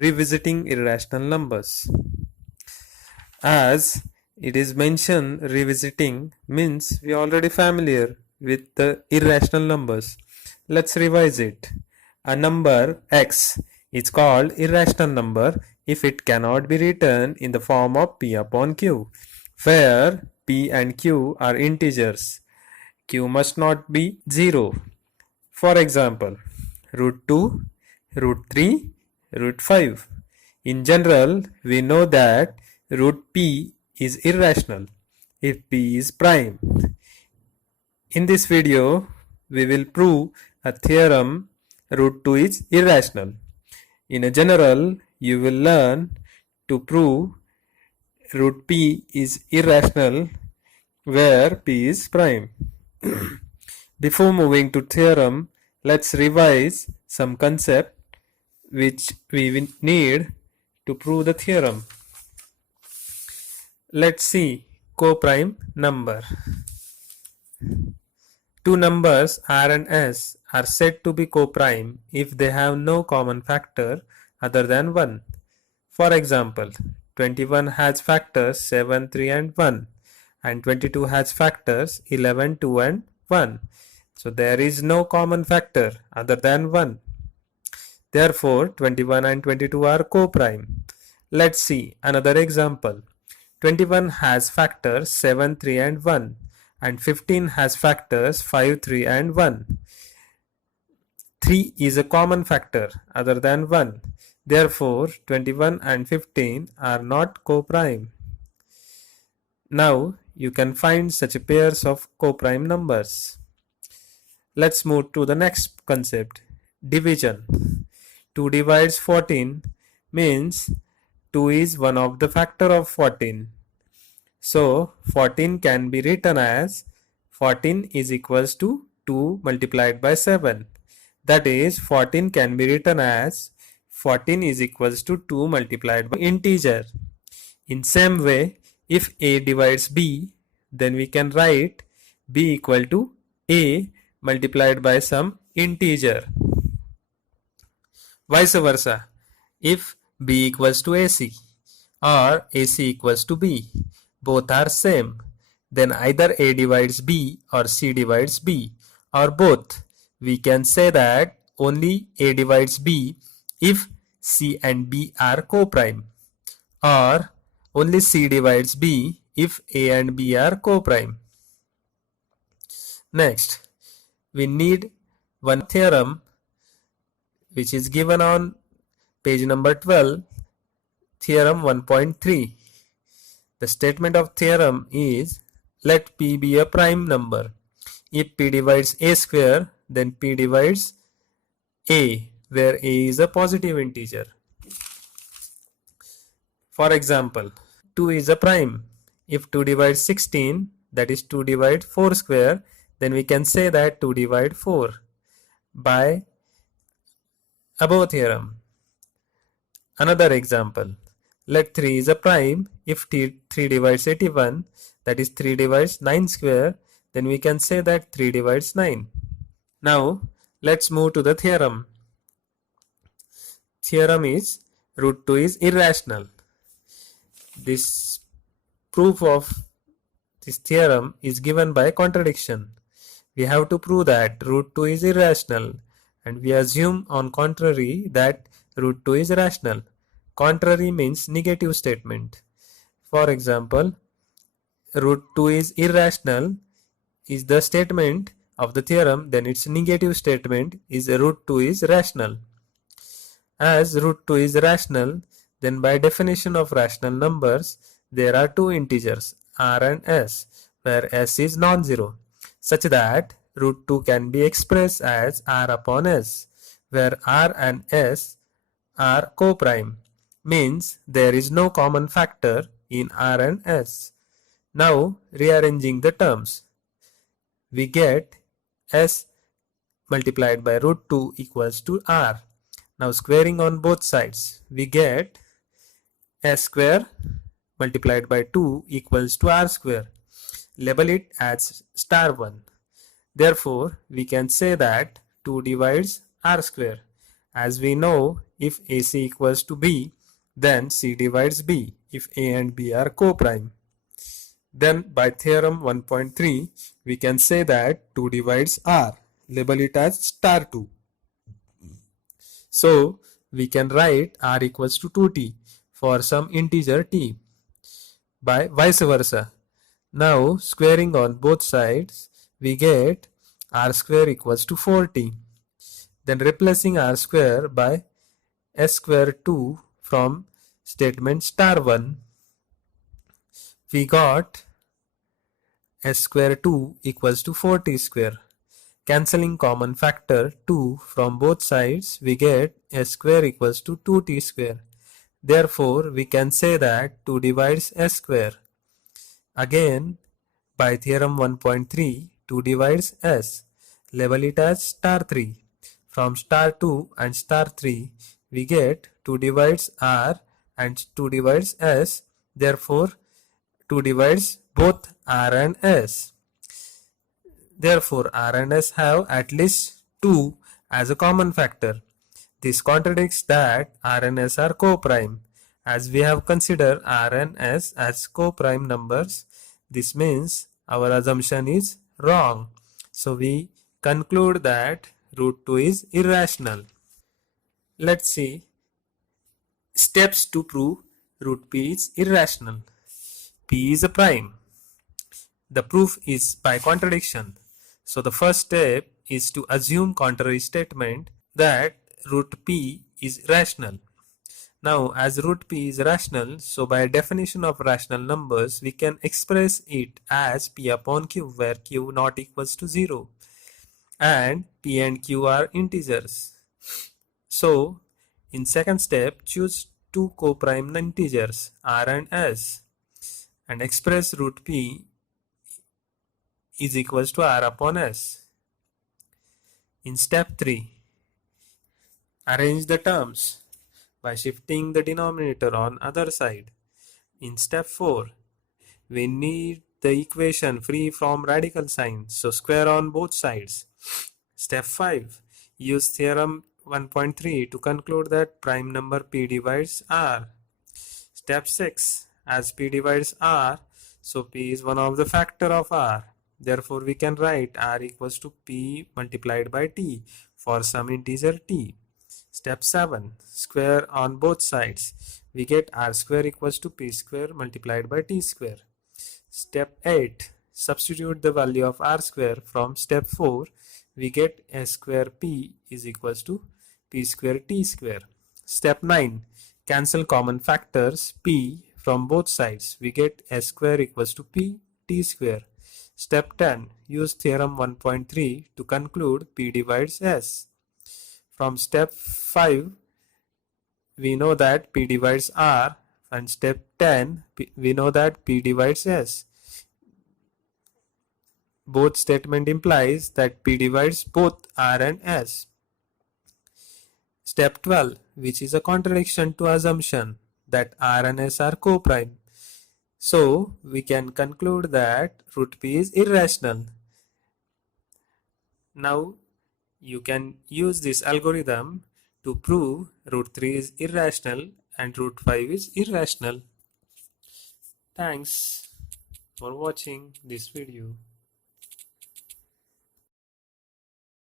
Revisiting irrational numbers. As it is mentioned, revisiting means we are already familiar with the irrational numbers. Let's revise it. A number x is called irrational number if it cannot be written in the form of p upon q, where p and q are integers. Q must not be 0. For example, root 2, root 3, root 5. In general, we know that root p is irrational if p is prime. In this video, we will prove a theorem root 2 is irrational. In a general, you will learn to prove root p is irrational where p is prime. Before moving to theorem, let's revise some concept which we will need to prove the theorem. Let's see coprime number. Two numbers r and s are said to be coprime if they have no common factor other than 1. For example, 21 has factors 7, 3 and 1, and 22 has factors 11, 2 and 1. So there is no common factor other than 1. Therefore, 21 and 22 are coprime. Let's see another example. 21 has factors 7, 3 and 1, and 15 has factors 5, 3 and 1. 3 is a common factor other than 1. Therefore, 21 and 15 are not coprime. Now, you can find such pairs of coprime numbers. Let's move to the next concept, division. 2 divides 14 means 2 is one of the factor of 14. So 14 can be written as 14 is equals to 2 multiplied by 7. That is 14 can be written as 14 is equals to 2 multiplied by integer. In same way, if a divides b, then we can write b equal to a multiplied by some integer. Vice versa, if b equals to ac or ac equals to b, both are same, then either a divides b or c divides b or both. We can say that only a divides b if c and b are coprime, or only c divides b if a and b are coprime. Next, we need one theorem which is given on page number 12, theorem 1.3. The statement of theorem is, let p be a prime number. If p divides a square, then p divides a, where a is a positive integer. For example, 2 is a prime. If 2 divides 16, that is 2 divides 4 square, then we can say that 2 divides 4 by above theorem. Another example, let 3 is a prime. If 3 divides 81, that is 3 divides 9 square, then we can say that 3 divides 9. Now, let's move to the theorem. Theorem is root 2 is irrational. This proof of this theorem is given by contradiction. We have to prove that root 2 is irrational, and we assume on contrary that root 2 is rational. Contrary means negative statement. For example, root 2 is irrational is the statement of the theorem, then its negative statement is root 2 is rational. As root 2 is rational, then by definition of rational numbers, there are two integers, r and s, where s is non-zero, such that root 2 can be expressed as r upon s, where r and s are coprime, means there is no common factor in r and s. Now, rearranging the terms, we get s multiplied by root 2 equals to r. Now, squaring on both sides, we get s square multiplied by 2 equals to r square. Label it as star 1. Therefore, we can say that 2 divides r square. As we know, If AC equals to B, then C divides B if A and B are co-prime. Then by theorem 1.3, we can say that 2 divides R. Label it as star 2. So we can write R equals to 2t for some integer t by vice versa. Now squaring on both sides, we get R square equals to 4t. Then replacing R square by S square 2 from statement star 1, we got S square 2 equals to 4t square. Cancelling common factor 2 from both sides, we get S square equals to 2t square. Therefore, we can say that 2 divides S square. Again, by theorem 1.3, 2 divides S. Label it as star 3. From star 2 and star 3, we get 2 divides R and 2 divides S. Therefore, 2 divides both R and S. Therefore, R and S have at least 2 as a common factor. This contradicts that R and S are co-prime. As we have considered R and S as co-prime numbers, this means our assumption is wrong. So we conclude that root 2 is irrational. Let's see steps to prove root P is irrational. P is a prime. The proof is by contradiction. So the first step is to assume contrary statement that root P is rational. Now as root P is rational, so by definition of rational numbers, we can express it as P upon Q, where Q not equals to 0 and P and Q are integers. So in second step, choose two co-prime integers R and S and express root P is equals to R upon S. In step 3, arrange the terms by shifting the denominator on other side. In step 4, we need the equation free from radical signs, so square on both sides. Step 5, use theorem 1.3 to conclude that prime number P divides R. Step 6, as P divides R, so P is one of the factor of R. Therefore, we can write R equals to P multiplied by T for some integer T. Step 7, square on both sides. We get R square equals to P square multiplied by T square. Step 8, substitute the value of R square from step 4. We get S square P is equals to P square T square. Step 9, cancel common factors P from both sides. We get S square equals to P T square. Step 10, use theorem 1.3 to conclude P divides S. From step 5, we know that P divides R, and step 10, we know that P divides S. Both statement implies that P divides both R and S. Step 12, which is a contradiction to assumption that R and S are co-prime. So we can conclude that root P is irrational. Now you can use this algorithm to prove root 3 is irrational and root 5 is irrational. Thanks for watching this video.